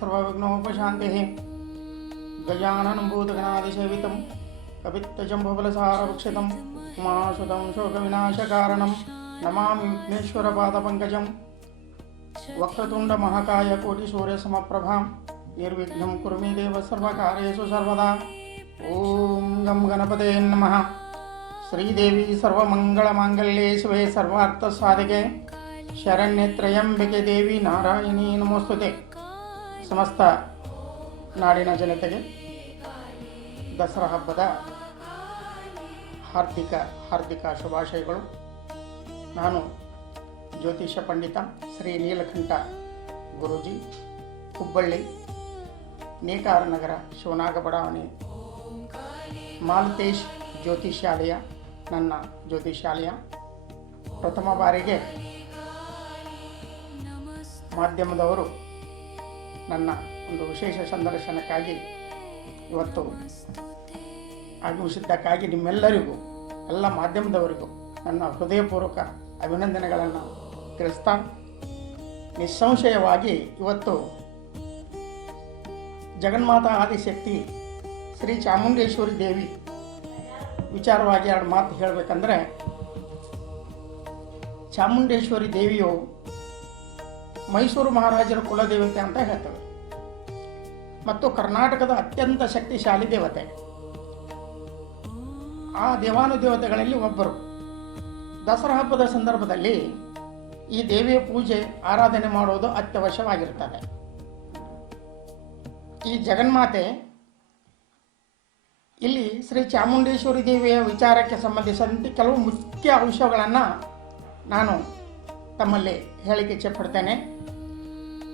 सर्वविघ्नोपशान्तिः गजाननुभूतगणादिसेवितं कवित्तजम्भुबलसारभक्षितं उमासुतं शोकविनाशकारणम् నమామి విఘ్నేశ్వర పాదపంకజం వక్రతుండ మహాకాయ కోటి సూర్య సమప్రభాం నిర్విఘ్నం కురుమి దేవ సర్వకార్యేషు సర్వదా ఓం గం గణపతే నమ శ్రీదేవి సర్వమంగళమాంగళ్యే శివే సర్వార్థ సాధకే ಶರಣ್ಯತ್ರಯಂಬಿಕೆ ದೇವಿ ನಾರಾಯಣಿ ನಮೋಸ್ತುತೆ ಸಮಸ್ತ ನಾಡಿನ ಜನತೆಗೆ ದಸರಾ ಹಬ್ಬದ ಹಾರ್ದಿಕ ಹಾರ್ದಿಕ ಶುಭಾಶಯಗಳು ನಾನು ಜ್ಯೋತಿಷ ಪಂಡಿತ ಶ್ರೀ ನೀಲಕಂಠ ಗುರೂಜಿ, ಹುಬ್ಬಳ್ಳಿ ನೇಕಾರ ನಗರ, ಶಿವನಾಗ ಬಡಾವಣೆ. ಮಾಲತೇಶ್ ಜ್ಯೋತಿಷಾಲಯ, ನನ್ನ ಜ್ಯೋತಿಷಾಲಯ. ಪ್ರಥಮ ಬಾರಿಗೆ ಮಾಧ್ಯಮದವರು ನನ್ನ ಒಂದು ವಿಶೇಷ ಸಂದರ್ಶನಕ್ಕಾಗಿ ಇವತ್ತು ಆಗಮಿಸಿದ್ದಕ್ಕಾಗಿ ನಿಮ್ಮೆಲ್ಲರಿಗೂ, ಎಲ್ಲ ಮಾಧ್ಯಮದವರಿಗೂ ನನ್ನ ಹೃದಯಪೂರ್ವಕ ಅಭಿನಂದನೆಗಳನ್ನು ತಿಳಿಸ್ತಾ ನಿಸ್ಸಂಶಯವಾಗಿ ಇವತ್ತು ಜಗನ್ಮಾತಾ ಆದಿಶಕ್ತಿ ಶ್ರೀ ಚಾಮುಂಡೇಶ್ವರಿ ದೇವಿ ವಿಚಾರವಾಗಿ ಎರಡು ಮಾತು ಹೇಳಬೇಕಂದ್ರೆ, ಚಾಮುಂಡೇಶ್ವರಿ ದೇವಿಯು ಮೈಸೂರು ಮಹಾರಾಜರ ಕುಲದೇವತೆ ಅಂತ ಹೇಳ್ತೇವೆ. ಮತ್ತು ಕರ್ನಾಟಕದ ಅತ್ಯಂತ ಶಕ್ತಿಶಾಲಿ ದೇವತೆ. ಆ ದೇವಾನುದೇವತೆಗಳಲ್ಲಿ ಒಬ್ಬರು. ದಸರಾ ಹಬ್ಬದ ಸಂದರ್ಭದಲ್ಲಿ ಈ ದೇವಿಯ ಪೂಜೆ, ಆರಾಧನೆ ಮಾಡುವುದು ಅತ್ಯವಶ್ಯವಾಗಿರುತ್ತದೆ. ಈ ಜಗನ್ಮಾತೆ ಇಲ್ಲಿ ಶ್ರೀ ಚಾಮುಂಡೇಶ್ವರಿ ದೇವಿಯ ವಿಚಾರಕ್ಕೆ ಸಂಬಂಧಿಸಿದಂತೆ ಕೆಲವು ಮುಖ್ಯ ಅಂಶಗಳನ್ನು ನಾನು ತಮ್ಮಲ್ಲಿ ಹೇಳಿಕೆ ಇಚ್ಛೆಪಡ್ತೇನೆ.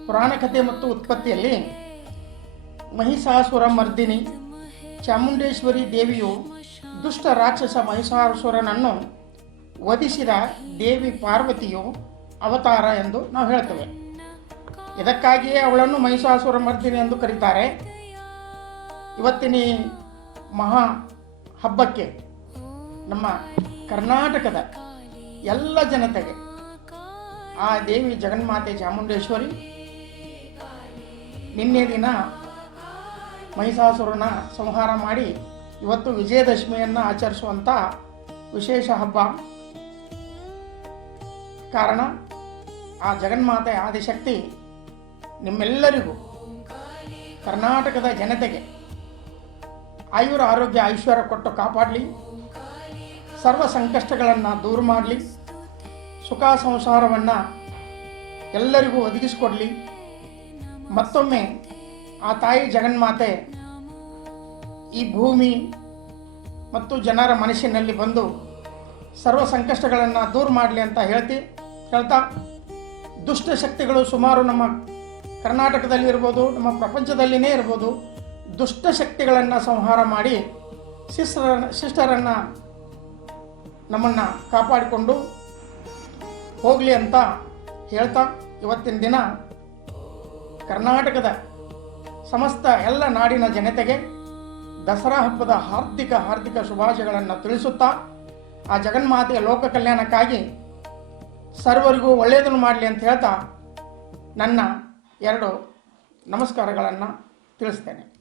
ಪುರಾಣ ಕಥೆ ಮತ್ತು ಉತ್ಪತ್ತಿಯಲ್ಲಿ ಮಹಿಷಾಸುರ ಮರ್ದಿನಿ, ಚಾಮುಂಡೇಶ್ವರಿ ದೇವಿಯು ದುಷ್ಟ ರಾಕ್ಷಸ ಮಹಿಷಾಸುರನನ್ನು ವಧಿಸಿದ ದೇವಿ ಪಾರ್ವತಿಯು ಅವತಾರ ಎಂದು ನಾವು ಹೇಳ್ತೇವೆ. ಇದಕ್ಕಾಗಿಯೇ ಅವಳನ್ನು ಮಹಿಷಾಸುರ ಮರ್ದಿನಿ ಎಂದು ಕರೀತಾರೆ. ಇವತ್ತಿನ ಮಹಾ ಹಬ್ಬಕ್ಕೆ ನಮ್ಮ ಕರ್ನಾಟಕದ ಎಲ್ಲ ಜನತೆಗೆ ಆ ದೇವಿ ಜಗನ್ಮಾತೆ ಚಾಮುಂಡೇಶ್ವರಿ ನಿನ್ನೆ ದಿನ ಮಹಿಷಾಸುರನ ಸಂಹಾರ ಮಾಡಿ ಇವತ್ತು ವಿಜಯದಶಮಿಯನ್ನು ಆಚರಿಸುವಂಥ ವಿಶೇಷ ಹಬ್ಬ. ಕಾರಣ, ಆ ಜಗನ್ಮಾತೆ ಆದಿಶಕ್ತಿ ನಿಮ್ಮೆಲ್ಲರಿಗೂ ಕರ್ನಾಟಕದ ಜನತೆಗೆ ಆಯುರ ಆರೋಗ್ಯ, ಐಶ್ವರ್ಯ ಕೊಟ್ಟು ಕಾಪಾಡಲಿ. ಸರ್ವ ಸಂಕಷ್ಟಗಳನ್ನು ದೂರ ಮಾಡಲಿ. ಸುಖ ಸಂಸಾರವನ್ನು ಎಲ್ಲರಿಗೂ ಒದಗಿಸಿಕೊಡಲಿ. ಮತ್ತೊಮ್ಮೆ ಆ ತಾಯಿ ಜಗನ್ಮಾತೆ ಈ ಭೂಮಿ ಮತ್ತು ಜನರ ಮನಸ್ಸಿನಲ್ಲಿ ಬಂದು ಸರ್ವ ಸಂಕಷ್ಟಗಳನ್ನು ದೂರ ಮಾಡಲಿ ಅಂತ ಹೇಳ್ತಿ. ಹೇಳ್ತಾ, ದುಷ್ಟ ಶಕ್ತಿಗಳು ಸುಮಾರು ನಮ್ಮ ಕರ್ನಾಟಕದಲ್ಲಿ ಇರ್ಬೋದು, ನಮ್ಮ ಪ್ರಪಂಚದಲ್ಲಿನೇ ಇರ್ಬೋದು, ದುಷ್ಟ ಶಕ್ತಿಗಳನ್ನು ಸಂಹಾರ ಮಾಡಿ ಶಿಸ್ತರ ಶಿಷ್ಟರನ್ನು ನಮ್ಮನ್ನು ಕಾಪಾಡಿಕೊಂಡು ಹೋಗಲಿ ಅಂತ ಹೇಳ್ತಾ, ಇವತ್ತಿನ ದಿನ ಕರ್ನಾಟಕದ ಸಮಸ್ತ ಎಲ್ಲ ನಾಡಿನ ಜನತೆಗೆ ದಸರಾ ಹಬ್ಬದ ಹಾರ್ದಿಕ ಹಾರ್ದಿಕ ಶುಭಾಶಯಗಳನ್ನು ತಿಳಿಸುತ್ತಾ, ಆ ಜಗನ್ಮಾತೆಯ ಲೋಕ ಕಲ್ಯಾಣಕ್ಕಾಗಿ ಸರ್ವರಿಗೂ ಒಳ್ಳೆಯದನ್ನು ಮಾಡಲಿ ಅಂತ ಹೇಳ್ತಾ ನನ್ನ ಎರಡು ನಮಸ್ಕಾರಗಳನ್ನು ತಿಳಿಸ್ತೇನೆ.